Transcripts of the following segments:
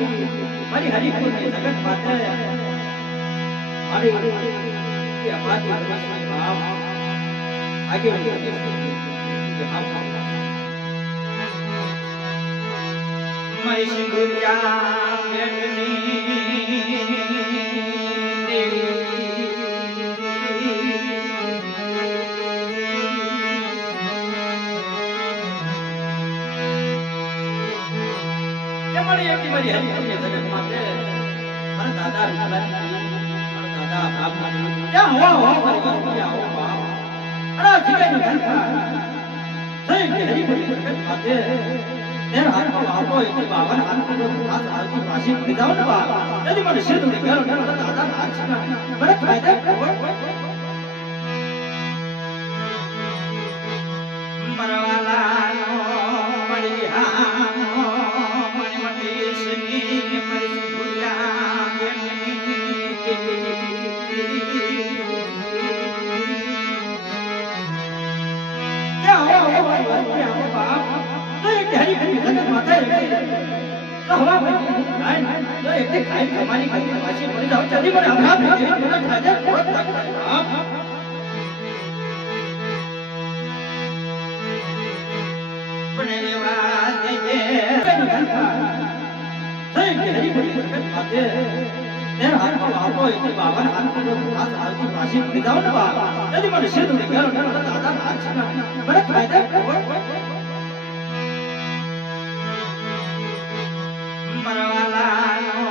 મારી હરિપુરની જગત માતે મારી એ અપાતી પરમેશ્વરી ભાવ આગે મારી સિંધુરિયા બેનની દેવી મારી હરિપુરની જગત માતે મારા દાદા મારા દાદા બાપ ક્યાં હો આવો બાપ અરે જીગરની ધનકા જય કે હરિપુરની જગત માતે તેર હાથમાં બાપો એટલે 52 હાથની જો ખાસ હાલતી પાછી પડી જાવ ને બાપ તેથી મને સિંધુની ઘર દાદા હાથ છે મને ફાયદા મરવાલાનો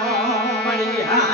મળી હા